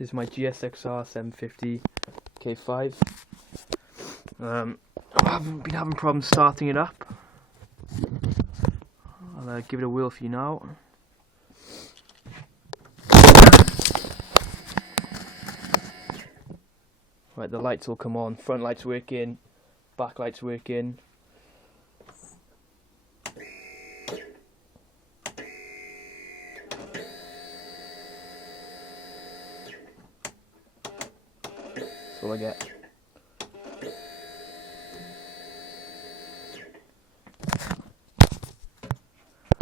This is my gsxr 750 K5. I haven't been having problems starting it up. I'll give it a whirl for you now. Right, the lights will come on. Front lights working, back lights working. That's all I get.